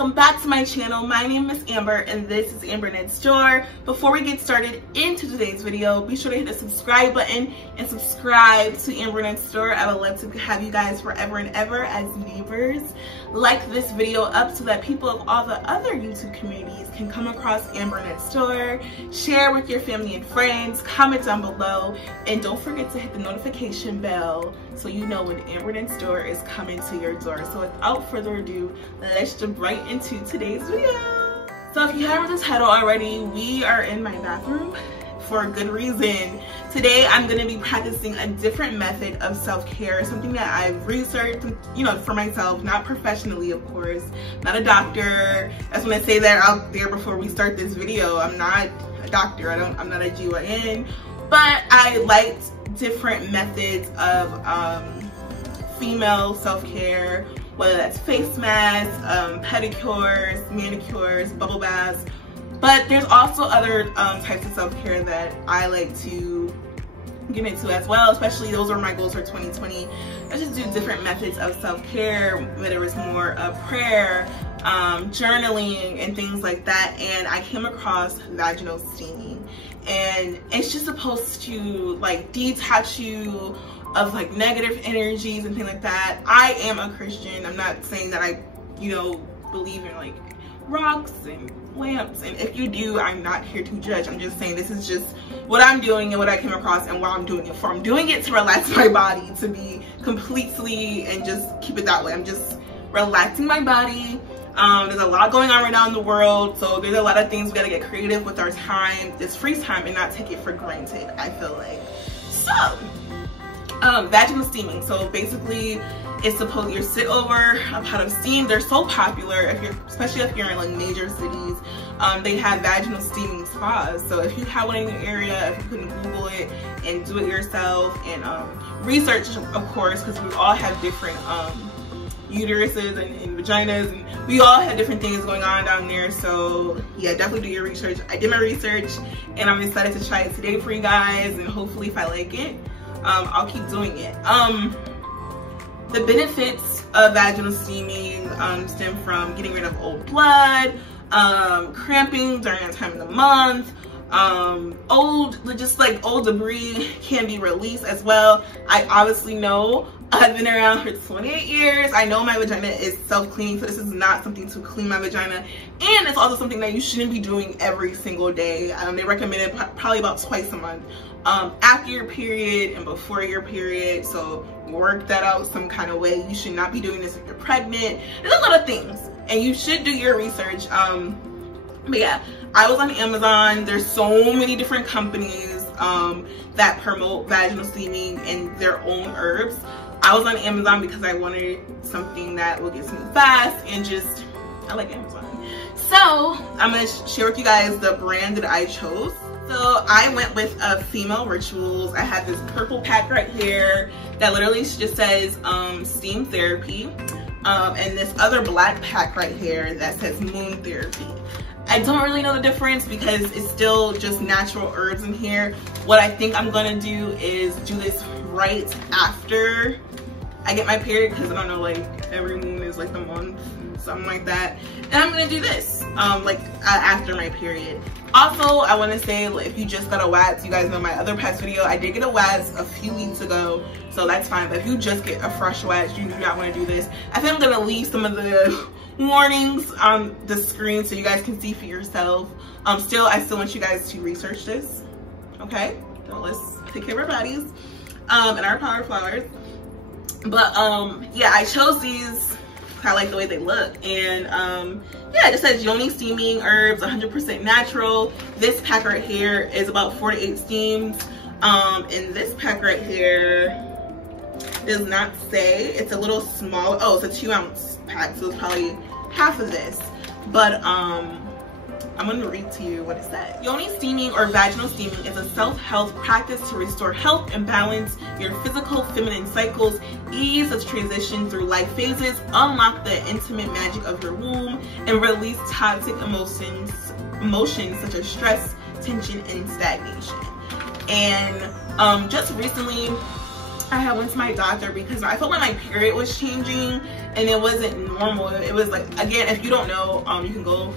welcome back to my channel. My name is Amber and this is Amber Next Door. Before we get started into today's video, be sure to hit the subscribe button and subscribe to Amber Next Door. I would love to have you guys forever and ever as neighbors. Like this video up so that people of all the other YouTube communities can come across Amber Next Door. Share with your family and friends, comment down below, and don't forget to hit the notification bell so you know when Amber Next Door is coming to your door. So without further ado, let's jump right into today's video. So if you haven't read the title already, we are in my bathroom for a good reason. Today I'm going to be practicing a different method of self-care, something that I've researched, you know, for myself, not professionally, of course, not a doctor. I just want to say that out there before we start this video. I'm not a doctor, I'm not a GYN, but I liked different methods of female self-care, whether that's face masks, pedicures, manicures, bubble baths. But there's also other types of self-care that I like to get into as well, especially those are my goals for 2020. Let's just do different methods of self-care, whether it's more of prayer, journaling, and things like that. And I came across vaginal steaming. And it's just supposed to like detox you of like negative energies and things like that. I am a Christian. I'm not saying that I, you know, believe in like rocks and lamps, and if you do, I'm not here to judge. I'm just saying this is just what I'm doing and what I came across and what I'm doing it for. I'm doing it to relax my body, to be completely and just keep it that way. I'm just relaxing my body. There's a lot going on right now in the world, so there's a lot of things we gotta get creative with our time, this free time, and not take it for granted, I feel like. So vaginal steaming. So basically it's supposed you sit over a pot of steam. They're so popular, especially if you're in like major cities. They have vaginal steaming spas. So if you have one in your area, if you can Google it and do it yourself, and research, of course, because we all have different uteruses and vaginas, and we all have different things going on down there. So yeah, definitely do your research. I did my research and I'm excited to try it today for you guys, and hopefully if I like it, I'll keep doing it. The benefits of vaginal steaming stem from getting rid of old blood, cramping during that time of the month, old debris can be released as well. I obviously know, I've been around for 28 years. I know my vagina is self-cleaning, so this is not something to clean my vagina. And it's also something that you shouldn't be doing every single day. They recommend it probably about twice a month. After your period and before your period, so work that out some kind of way. You should not be doing this if you're pregnant. There's a lot of things, and you should do your research. But yeah, I was on Amazon. There's so many different companies that promote vaginal steaming and their own herbs. I was on Amazon because I wanted something that will get me fast, and just I like Amazon. So I'm gonna share with you guys the brand that I chose. So I went with Female Rituals. I have this purple pack right here that literally just says steam therapy, and this other black pack right here that says moon therapy. I don't really know the difference because it's still just natural herbs in here. What I think I'm gonna do is do this right after I get my period, because I don't know, like every moon is like the month, something like that. And I'm gonna do this after my period. Also, I want to say, if you just got a wax, you guys know my other past video, I did get a wax a few weeks ago, so that's fine. But if you just get a fresh wax, you do not want to do this. I think I'm going to leave some of the warnings on the screen so you guys can see for yourself. I still want you guys to research this, okay? So let's take care of our bodies and our power flowers. But yeah, I chose these. I like the way they look, and yeah, it just says Yoni Steaming herbs, 100% natural. This pack right here is about 4 to 8 steams, and this pack right here does not say. It's a little small. Oh, it's a 2-ounce pack, so it's probably half of this, but I'm going to read to you what it says. Yoni Steaming or vaginal steaming is a self-health practice to restore health and balance your physical feminine cycles, ease the transition through life phases, unlock the intimate magic of your womb, and release toxic emotions such as stress, tension, and stagnation. And just recently, I had went to my doctor because I felt like my period was changing and it wasn't normal. It was like, again, if you don't know, you can go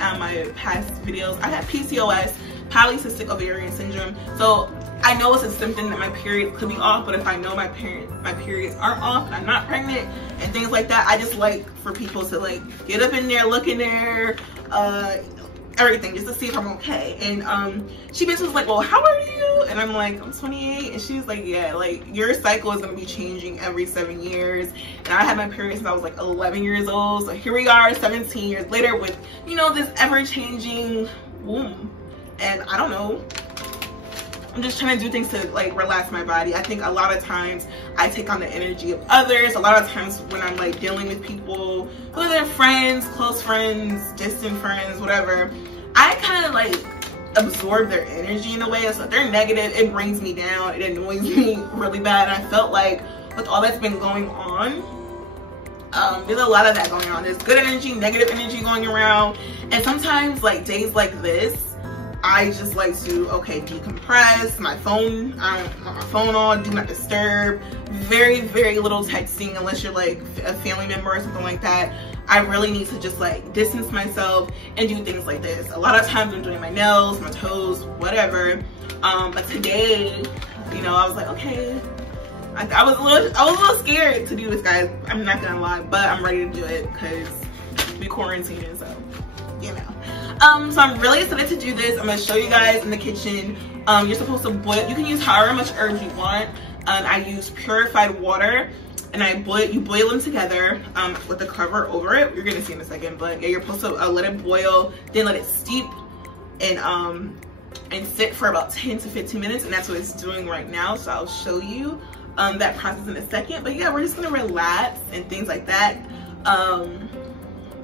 on my past videos. I had PCOS, polycystic ovarian syndrome. So I know it's a symptom that my period could be off, but if I know my periods aren't off and I'm not pregnant and things like that, I just like for people to like get up in there, look in there, everything, just to see if I'm okay. And she basically was like, well, how are you? And I'm like, I'm 28. And she's like, yeah, like your cycle is gonna be changing every 7 years. And I had my period since I was like 11 years old. So here we are 17 years later with, you know, this ever-changing womb. And I don't know, I'm just trying to do things to like relax my body. I think a lot of times I take on the energy of others. A lot of times when I'm like dealing with people, whether they're friends, close friends, distant friends, whatever, I kind of like absorb their energy in a way. So if they're negative, it brings me down. It annoys me really bad. And I felt like with all that's been going on, there's a lot of that going on. There's good energy, negative energy going around. And sometimes like days like this, I just like to, okay, decompress, my phone on, do not disturb, very, very little texting unless you're like a family member or something like that. I really need to just like distance myself and do things like this. A lot of times I'm doing my nails, my toes, whatever. But today, you know, I was like, okay, I was a little scared to do this, guys. I'm not gonna lie, but I'm ready to do it because we quarantining, so you know. So I'm really excited to do this. I'm gonna show you guys in the kitchen. You're supposed to boil, you can use however much herbs you want. I use purified water and you boil them together with the cover over it. You're gonna see in a second, but yeah, you're supposed to let it boil, then let it steep and sit for about 10 to 15 minutes, and that's what it's doing right now. So I'll show you that process in a second. But yeah, we're just gonna relax and things like that.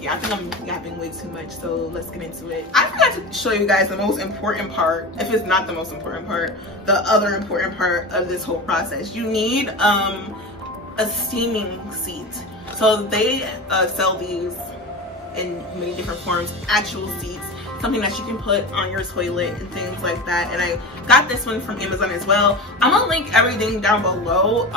Yeah, I think I'm yapping way too much, so let's get into it. I forgot to show you guys the most important part, if it's not the most important part, the other important part of this whole process. You need a steaming seat. So they sell these in many different forms, actual seats, something that you can put on your toilet and things like that. And I got this one from Amazon as well. I'm gonna link everything down below.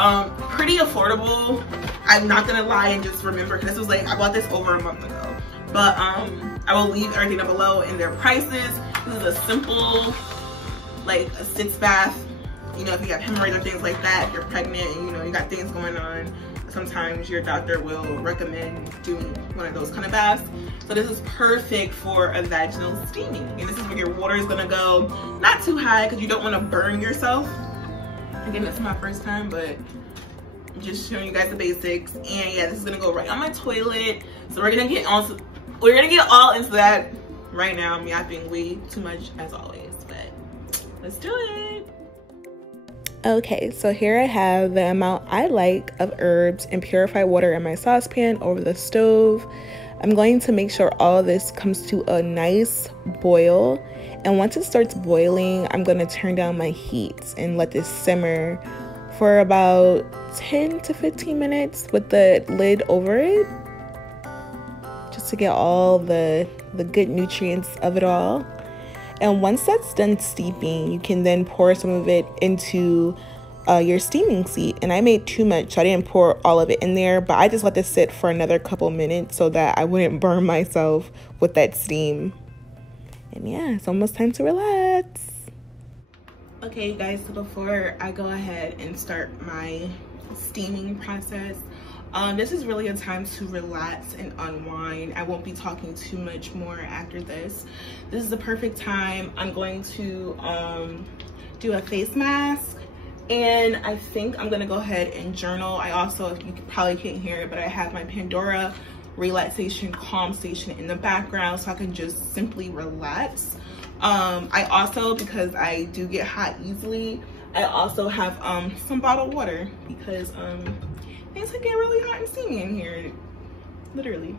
Pretty affordable. I'm not gonna lie and just remember, because this was like, I bought this over a month ago. But I will leave everything down below and their prices. This is a simple, like a sitz bath. You know, if you have hemorrhoids or things like that, if you're pregnant and you know you got things going on, sometimes your doctor will recommend doing one of those kind of baths. So this is perfect for a vaginal steaming. And this is where your water is gonna go not too high because you don't want to burn yourself. Again, this is my first time, but I'm just showing you guys the basics. And yeah, this is gonna go right on my toilet. So we're gonna get all into that right now. I'm yapping way too much as always, but let's do it. Okay, so here I have the amount I like of herbs and purified water in my saucepan over the stove. I'm going to make sure all of this comes to a nice boil. And once it starts boiling, I'm going to turn down my heat and let this simmer for about 10 to 15 minutes with the lid over it, just to get all the good nutrients of it all. And once that's done steeping, you can then pour some of it into your steaming seat. And I made too much, so I didn't pour all of it in there, but I just let this sit for another couple minutes so that I wouldn't burn myself with that steam. And yeah, it's almost time to relax. Okay, you guys, so before I go ahead and start my steaming process, this is really a time to relax and unwind. I won't be talking too much more after this. This is the perfect time. I'm going to do a face mask, and I think I'm gonna go ahead and journal. I also, if you probably can't hear it, but I have my Pandora relaxation calm station in the background so I can just simply relax. I also, because I do get hot easily, I also have some bottled water because things can get really hot and steamy in here, literally.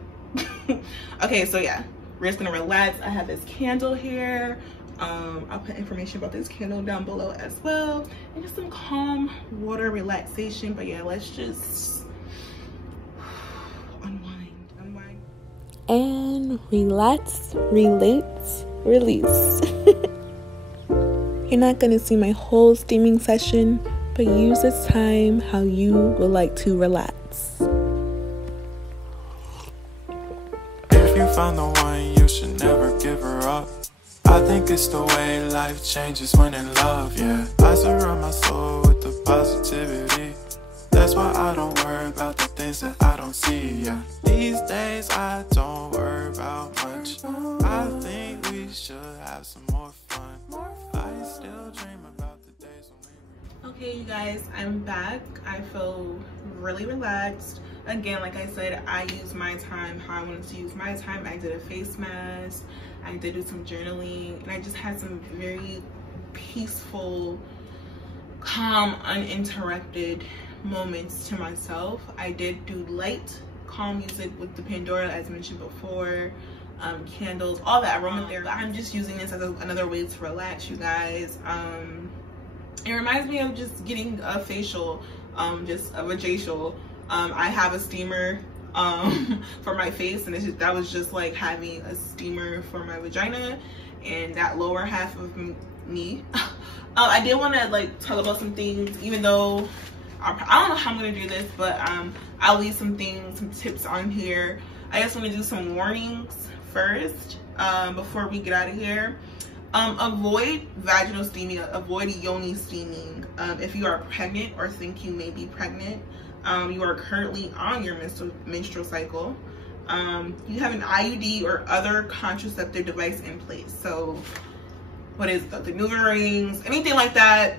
Okay, so yeah, we're just gonna relax. I have this candle here. I'll put information about this candle down below as well, and just some calm water relaxation. But yeah, let's just unwind. And relax, relate, release. You're not gonna see my whole steaming session, but use this time how you would like to relax. If you found the one, you should never give her up. I think it's the way life changes when in love, yeah. I surround my soul with the positivity. That's why I don't worry about the things that I don't see, yeah. These days I don't worry about much. I think we should have some more fun. I still dream about the days when we... Okay, you guys, I'm back. I feel really relaxed. Again, like I said, I use my time how I wanted to use my time. I did a face mask, I did do some journaling, and I just had some very peaceful, calm, uninterrupted moments to myself. I did do light, calm music with the Pandora, as mentioned before, candles, all that aromatherapy. I'm just using this as another way to relax, you guys. It reminds me of just getting a facial, just a vaginal. I have a steamer for my face, and that was just like having a steamer for my vagina and that lower half of me. I did want to like talk about some things, even though I don't know how I'm gonna do this, but I'll leave some things, some tips on here. I just want to do some warnings first before we get out of here. Avoid vaginal steaming, avoid Yoni steaming. If you are pregnant or think you may be pregnant, you are currently on your menstrual cycle, you have an IUD or other contraceptive device in place. So what is the NuvaRings rings, anything like that,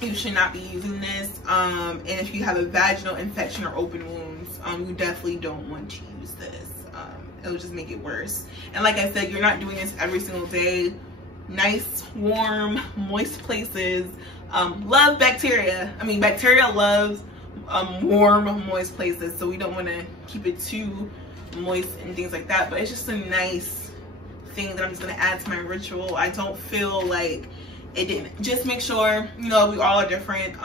you should not be using this. And if you have a vaginal infection or open wounds, you definitely don't want to use this. It'll just make it worse. And like I said, you're not doing this every single day. Nice, warm, moist places love bacteria. I mean, bacteria loves warm, moist places, so we don't want to keep it too moist and things like that. But it's just a nice thing that I'm just going to add to my ritual. I don't feel like it didn't. Just make sure, you know, we all are different.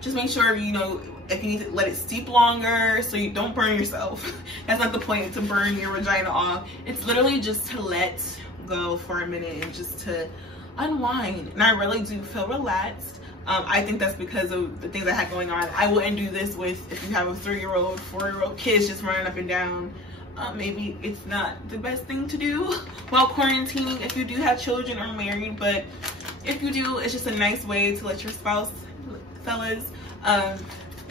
Just make sure, you know, if you need to let it steep longer so you don't burn yourself. That's not the point, to burn your vagina off. It's literally just to let go for a minute and just to unwind. And I really do feel relaxed. I think that's because of the things I had going on. I wouldn't do this with, if you have a 3-year-old, 4-year-old kids just running up and down. Maybe it's not the best thing to do while quarantining if you do have children or married, but if you do, it's just a nice way to let your spouse, fellas,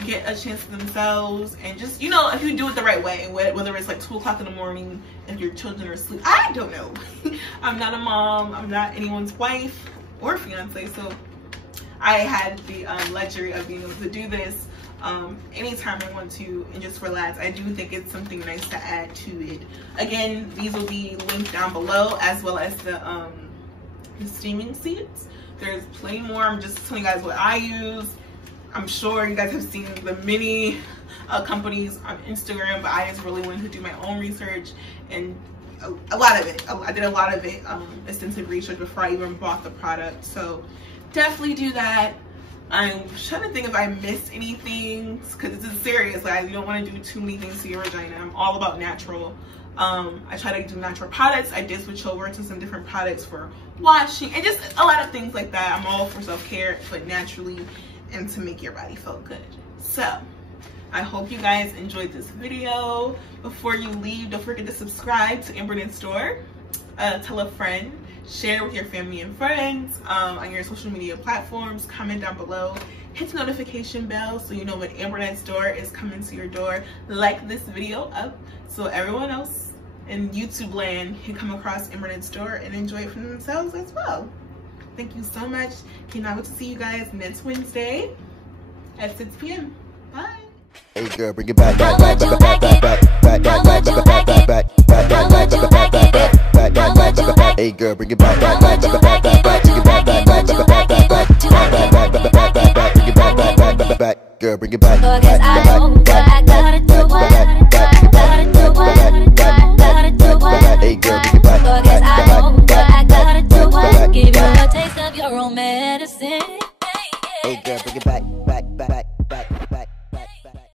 get a chance to themselves. And just, you know, if you do it the right way, whether it's like 2 o'clock in the morning, if your children are asleep, I don't know. I'm not a mom, I'm not anyone's wife or fiance, so I had the luxury of being able to do this anytime I want to and just relax. I do think it's something nice to add to it. Again, these will be linked down below, as well as the steaming seats. There's plenty more. I'm just telling you guys what I use. I'm sure you guys have seen the many companies on Instagram, but I just really wanted to do my own research, and a lot of it. I did a lot of it, extensive research before I even bought the product. So definitely do that. I'm trying to think if I missed anything, because this is serious. Like, you don't want to do too many things to your vagina. I'm all about natural. I try to do natural products. I did switch over to some different products for washing and just a lot of things like that. I'm all for self-care, but naturally, and to make your body feel good. So I hope you guys enjoyed this video. Before you leave, don't forget to subscribe to Amber Knit Store. Tell a friend. Share with your family and friends on your social media platforms. Comment down below. Hit the notification bell so you know when Amber Knit Store is coming to your door. Like this video up so everyone else in YouTube land can come across Amber Knit Store and enjoy it for themselves as well. Thank you so much. Cannot wait to see you guys next Wednesday at 6 p.m. Bye. Hey girl, bring it back, back, back, back, back, back, back, back, back, back, back, back, back, back, back, back, back, back, back. Hey girl, bring it back, back, back, back, back, back, back, bring it back, back, back, back, back, back, back, back, back, back, back, back, back, bring it back, back, back, back, back, girl, bring it back, back, back, back.